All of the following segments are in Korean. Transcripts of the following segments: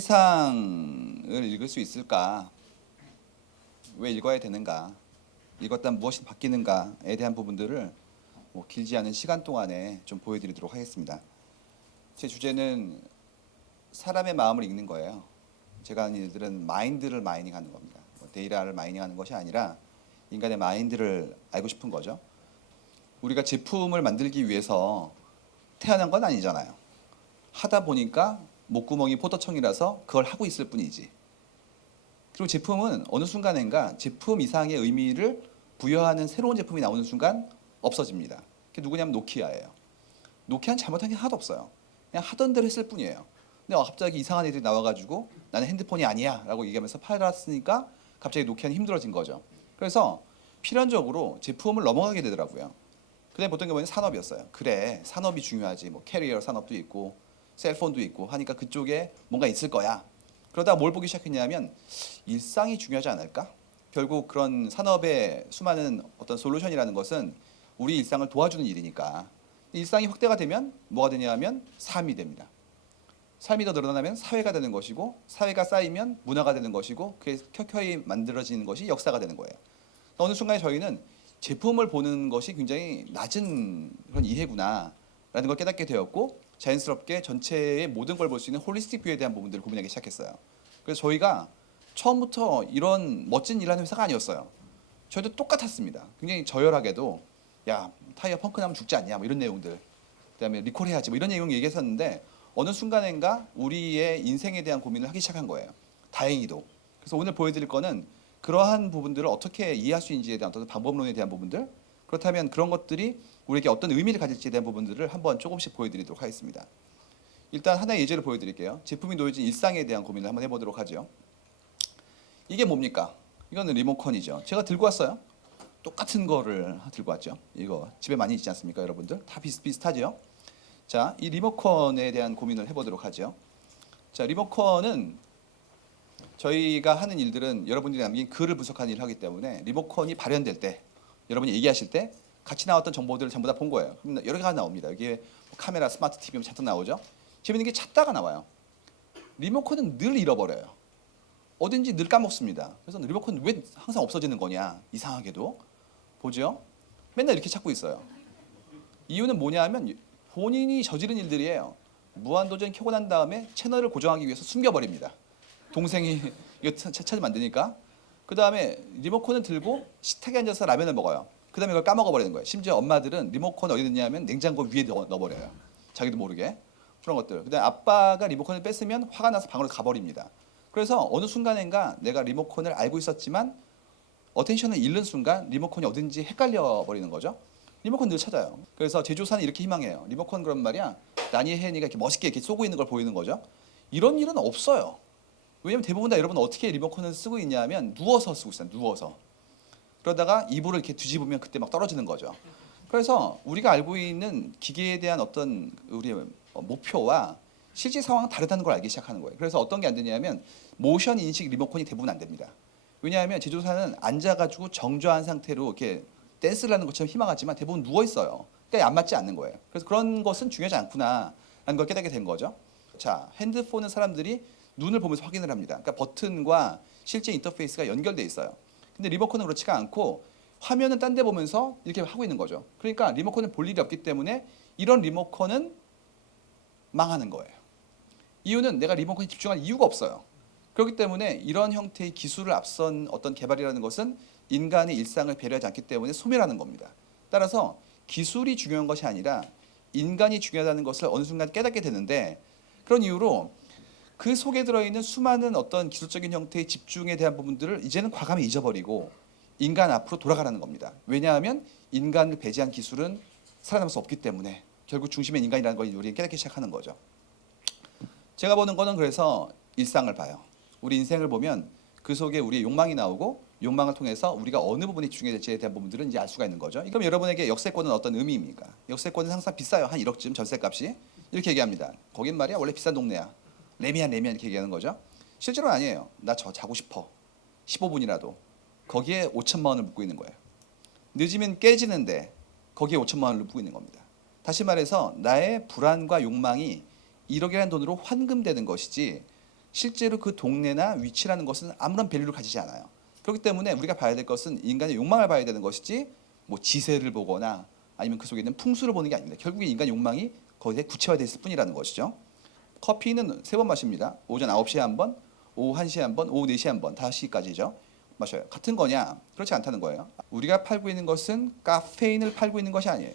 세상을 읽을 수 있을까? 왜 읽어야 되는가? 읽었다면 무엇이 바뀌는가에 대한 부분들을 길지 않은 시간 동안에 좀 보여드리도록 하겠습니다. 제 주제는 사람의 마음을 읽는 거예요. 제가 하는 일들은 마인드를 마이닝하는 겁니다. 데이터를 마이닝하는 것이 아니라 인간의 마인드를 알고 싶은 거죠. 우리가 제품을 만들기 위해서 태어난 건 아니잖아요. 하다 보니까 목구멍이 포도청이라서 그걸 하고 있을 뿐이지. 그리고 제품은 어느 순간인가 제품 이상의 의미를 부여하는 새로운 제품이 나오는 순간 없어집니다. 그게 누구냐면 노키아예요. 노키아는 잘못한 게 하나도 없어요. 그냥 하던 대로 했을 뿐이에요. 근데 갑자기 이상한 애들이 나와가지고 나는 핸드폰이 아니야 라고 얘기하면서 팔았으니까 갑자기 노키아는 힘들어진 거죠. 그래서 필연적으로 제품을 넘어가게 되더라고요. 그때 보통 경우에는 산업이었어요. 그래, 산업이 중요하지. 뭐 캐리어 산업도 있고 셀폰도 있고 하니까 그쪽에 뭔가 있을 거야. 그러다 뭘 보기 시작했냐면 일상이 중요하지 않을까? 결국 그런 산업의 수많은 어떤 솔루션이라는 것은 우리 일상을 도와주는 일이니까 일상이 확대가 되면 뭐가 되냐면 삶이 됩니다. 삶이 더 늘어나면 사회가 되는 것이고 사회가 쌓이면 문화가 되는 것이고 그게 켜켜이 만들어지는 것이 역사가 되는 거예요. 어느 순간에 저희는 제품을 보는 것이 굉장히 낮은 그런 이해구나 라는 걸 깨닫게 되었고 자연스럽게 전체의 모든 걸 볼 수 있는 홀리스틱 뷰에 대한 부분들을 고민하기 시작했어요. 그래서 저희가 처음부터 이런 멋진 일하는 회사가 아니었어요. 저희도 똑같았습니다. 굉장히 저열하게도 야 타이어 펑크 나면 죽지 않냐 뭐 이런 내용들 그다음에 리콜해야지 뭐 이런 내용 얘기했었는데 어느 순간인가 우리의 인생에 대한 고민을 하기 시작한 거예요. 다행히도. 그래서 오늘 보여드릴 거는 그러한 부분들을 어떻게 이해할 수 있는지에 대한 어떤 방법론에 대한 부분들 그렇다면 그런 것들이 우리에게 어떤 의미를 가질지에 대한 부분들을 한번 조금씩 보여드리도록 하겠습니다. 일단 하나의 예제를 보여드릴게요. 제품이 놓여진 일상에 대한 고민을 한번 해보도록 하죠. 이게 뭡니까? 이거는 리모컨이죠. 제가 들고 왔어요. 똑같은 거를 들고 왔죠. 이거 집에 많이 있지 않습니까, 여러분들? 다 비슷비슷하죠. 자, 이 리모컨에 대한 고민을 해보도록 하죠. 자, 리모컨은 저희가 하는 일들은 여러분들이 남긴 글을 분석하는 일을 하기 때문에 리모컨이 발현될 때, 여러분이 얘기하실 때 같이 나왔던 정보들을 전부 다 본 거예요. 그럼 여러 개가 나옵니다. 여기에 카메라, 스마트 TV 잔뜩 나오죠. 재밌는 게 찾다가 나와요. 리모컨은 늘 잃어버려요. 어딘지 늘 까먹습니다. 그래서 리모컨은 왜 항상 없어지는 거냐? 이상하게도. 보죠? 맨날 이렇게 찾고 있어요. 이유는 뭐냐 하면 본인이 저지른 일들이에요. 무한도전 켜고 난 다음에 채널을 고정하기 위해서 숨겨버립니다. 동생이 이거 찾으면 안 되니까. 그 다음에 리모컨을 들고 식탁에 앉아서 라면을 먹어요. 그 다음에 이걸 까먹어버리는 거예요. 심지어 엄마들은 리모컨 어디 넣냐면 냉장고 위에 넣어버려요. 자기도 모르게. 그런 것들. 그 다음에 아빠가 리모컨을 뺐으면 화가 나서 방으로 가버립니다. 그래서 어느 순간인가 내가 리모컨을 알고 있었지만 어텐션을 잃는 순간 리모컨이 어딘지 헷갈려 버리는 거죠. 리모컨 늘 찾아요. 그래서 제조사는 이렇게 희망해요. 리모컨 그런 말이야. 다니 헨이가 이렇게 멋있게 이렇게 쏘고 있는 걸 보이는 거죠. 이런 일은 없어요. 왜냐면 대부분 다 여러분 어떻게 리모컨을 쓰고 있냐면 누워서 쓰고 있어요. 누워서. 그러다가 이불을 이렇게 뒤집으면 그때 막 떨어지는 거죠. 그래서 우리가 알고 있는 기계에 대한 어떤 우리의 목표와 실제 상황은 다르다는 걸 알기 시작하는 거예요. 그래서 어떤 게 안 되냐면 모션 인식 리모컨이 대부분 안 됩니다. 왜냐하면 제조사는 앉아가지고 정좌한 상태로 이렇게 댄스를 하는 것처럼 희망하지만 대부분 누워 있어요. 그러니까 안 맞지 않는 거예요. 그래서 그런 것은 중요하지 않구나라는 걸 깨닫게 된 거죠. 자, 핸드폰은 사람들이 눈을 보면서 확인을 합니다. 그러니까 버튼과 실제 인터페이스가 연결돼 있어요. 근데 리모컨은 그렇지가 않고 화면은 딴 데 보면서 이렇게 하고 있는 거죠. 그러니까 리모컨을 볼 일이 없기 때문에 이런 리모컨은 망하는 거예요. 이유는 내가 리모컨에 집중할 이유가 없어요. 그렇기 때문에 이런 형태의 기술을 앞선 어떤 개발이라는 것은 인간의 일상을 배려하지 않기 때문에 소멸하는 겁니다. 따라서 기술이 중요한 것이 아니라 인간이 중요하다는 것을 어느 순간 깨닫게 되는데 그런 이유로 그 속에 들어있는 수많은 어떤 기술적인 형태의 집중에 대한 부분들을 이제는 과감히 잊어버리고 인간 앞으로 돌아가라는 겁니다. 왜냐하면 인간을 배제한 기술은 살아남을 수 없기 때문에 결국 중심엔 인간이라는 걸 우리가 깨닫기 시작하는 거죠. 제가 보는 거는 그래서 일상을 봐요. 우리 인생을 보면 그 속에 우리의 욕망이 나오고 욕망을 통해서 우리가 어느 부분에 집중해야 될지에 대한 부분들은 이제 알 수가 있는 거죠. 그럼 여러분에게 역세권은 어떤 의미입니까? 역세권은 항상 비싸요. 한 1억쯤 전세값이. 이렇게 얘기합니다. 거긴 말이야 원래 비싼 동네야. 레미안 이렇게 얘기하는 거죠. 실제로는 아니에요. 나 저 자고 싶어. 15분이라도. 거기에 5천만 원을 묻고 있는 거예요. 늦으면 깨지는데 거기에 5천만 원을 묻고 있는 겁니다. 다시 말해서 나의 불안과 욕망이 1억이라는 돈으로 환금되는 것이지 실제로 그 동네나 위치라는 것은 아무런 밸류를 가지지 않아요. 그렇기 때문에 우리가 봐야 될 것은 인간의 욕망을 봐야 되는 것이지 뭐 지세를 보거나 아니면 그 속에 있는 풍수를 보는 게 아닙니다. 결국에 인간 욕망이 거기에 구체화되어 있을 뿐이라는 것이죠. 커피는 3번 마십니다. 오전 9시에 한 번, 오후 1시에 한 번, 오후 4시에 한 번, 5시까지죠. 마셔요. 같은 거냐? 그렇지 않다는 거예요. 우리가 팔고 있는 것은 카페인을 팔고 있는 것이 아니에요.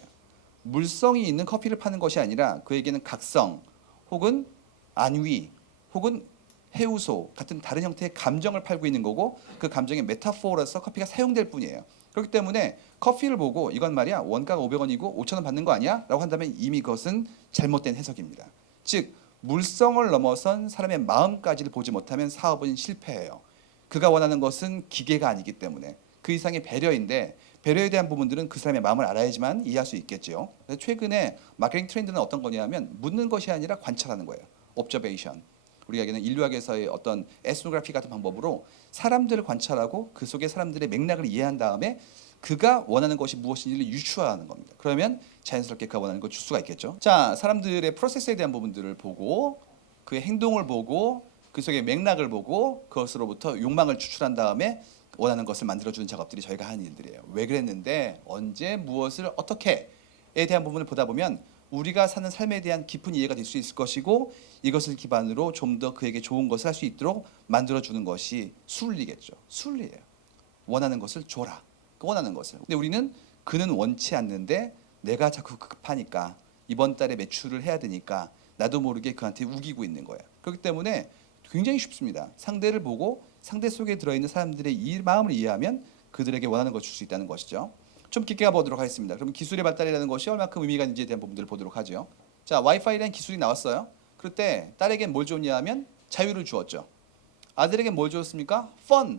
물성이 있는 커피를 파는 것이 아니라 그에게는 각성 혹은 안위 혹은 해우소 같은 다른 형태의 감정을 팔고 있는 거고 그 감정의 메타포로서 커피가 사용될 뿐이에요. 그렇기 때문에 커피를 보고 이건 말이야 원가가 500원이고 5,000원 받는 거 아니야? 라고 한다면 이미 그것은 잘못된 해석입니다. 즉 물성을 넘어선 사람의 마음까지를 보지 못하면 사업은 실패해요. 그가 원하는 것은 기계가 아니기 때문에 그 이상의 배려인데 배려에 대한 부분들은 그 사람의 마음을 알아야지만 이해할 수 있겠죠. 그래서 최근에 마케팅 트렌드는 어떤 거냐면 묻는 것이 아니라 관찰하는 거예요. observation. 우리가 얘기하는 인류학에서의 어떤 에스노그래피 같은 방법으로 사람들을 관찰하고 그 속에 사람들의 맥락을 이해한 다음에 그가 원하는 것이 무엇인지를 유추하는 겁니다. 그러면 자연스럽게 그가 원하는 걸 줄 수가 있겠죠. 자, 사람들의 프로세스에 대한 부분들을 보고 그의 행동을 보고 그 속의 맥락을 보고 그것으로부터 욕망을 추출한 다음에 원하는 것을 만들어주는 작업들이 저희가 하는 일들이에요. 왜 그랬는데 언제 무엇을 어떻게에 대한 부분을 보다 보면 우리가 사는 삶에 대한 깊은 이해가 될 수 있을 것이고 이것을 기반으로 좀 더 그에게 좋은 것을 할 수 있도록 만들어주는 것이 순리겠죠. 순리예요. 원하는 것을 줘라. 원하는 것을. 근데 우리는 그는 원치 않는데 내가 자꾸 급하니까 이번 달에 매출을 해야 되니까 나도 모르게 그한테 우기고 있는 거예요. 그렇기 때문에 굉장히 쉽습니다. 상대를 보고 상대 속에 들어있는 사람들의 이 마음을 이해하면 그들에게 원하는 것을 줄 수 있다는 것이죠. 좀 깊게 가보도록 하겠습니다. 그럼 기술의 발달이라는 것이 얼마큼 의미가 있는지에 대한 부분들을 보도록 하죠. 자, 와이파이라는 기술이 나왔어요. 그럴 때 딸에겐 뭘 줬냐 하면 자유를 주었죠. 아들에겐 뭘 주었습니까?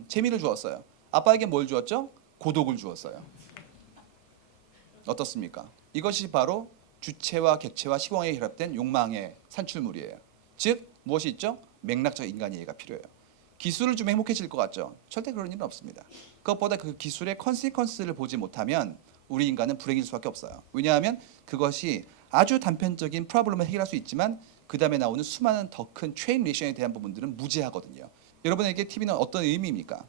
재미를 주었어요. 아빠에겐 뭘 주었죠? 고독을 주었어요. 어떻습니까? 이것이 바로 주체와 객체와 시공에 결합된 욕망의 산출물이에요. 즉 무엇이 있죠? 맥락적 인간 이해가 필요해요. 기술을 주면 행복해질 것 같죠? 절대 그런 일은 없습니다. 그것보다 그 기술의 컨시퀀스를 보지 못하면 우리 인간은 불행일 수밖에 없어요. 왜냐하면 그것이 아주 단편적인 프로블럼을 해결할 수 있지만 그 다음에 나오는 수많은 더 큰 체인 리액션에 대한 부분들은 무지하거든요. 여러분에게 TV는 어떤 의미입니까?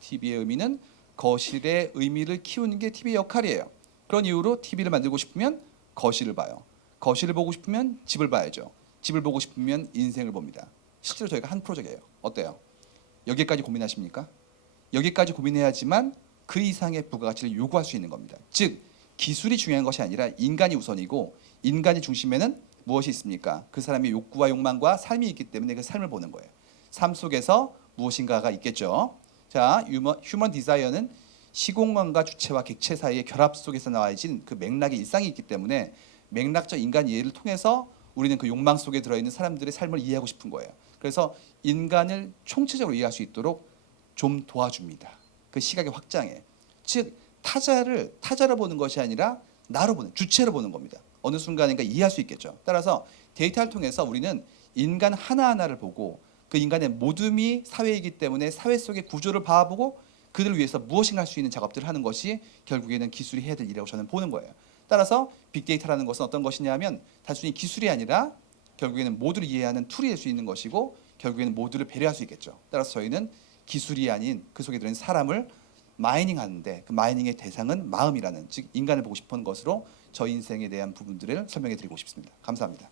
TV의 의미는 거실의 의미를 키우는 게 TV의 역할이에요. 그런 이유로 TV를 만들고 싶으면 거실을 봐요. 거실을 보고 싶으면 집을 봐야죠. 집을 보고 싶으면 인생을 봅니다. 실제로 저희가 한 프로젝트예요. 어때요? 여기까지 고민하십니까? 여기까지 고민해야지만 그 이상의 부가가치를 요구할 수 있는 겁니다. 즉 기술이 중요한 것이 아니라 인간이 우선이고 인간의 중심에는 무엇이 있습니까? 그 사람의 욕구와 욕망과 삶이 있기 때문에 그 삶을 보는 거예요. 삶 속에서 무엇인가가 있겠죠. 자, 휴먼 디자이어는 시공간과 주체와 객체 사이의 결합 속에서 나와진 그 맥락의 일상이 있기 때문에 맥락적 인간 이해를 통해서 우리는 그 욕망 속에 들어있는 사람들의 삶을 이해하고 싶은 거예요. 그래서 인간을 총체적으로 이해할 수 있도록 좀 도와줍니다. 그 시각의 확장에. 즉 타자로 보는 것이 아니라 나로 보는, 주체로 보는 겁니다. 어느 순간인가 이해할 수 있겠죠. 따라서 데이터를 통해서 우리는 인간 하나하나를 보고 그 인간의 모둠이 사회이기 때문에 사회 속의 구조를 봐보고 그들을 위해서 무엇인가 할 수 있는 작업들을 하는 것이 결국에는 기술이 해야 될 일이라고 저는 보는 거예요. 따라서 빅데이터라는 것은 어떤 것이냐면 단순히 기술이 아니라 결국에는 모두를 이해하는 툴이 될 수 있는 것이고 결국에는 모두를 배려할 수 있겠죠. 따라서 저희는 기술이 아닌 그 속에 들어있는 사람을 마이닝하는데 그 마이닝의 대상은 마음이라는 즉 인간을 보고 싶은 것으로 저 인생에 대한 부분들을 설명해 드리고 싶습니다. 감사합니다.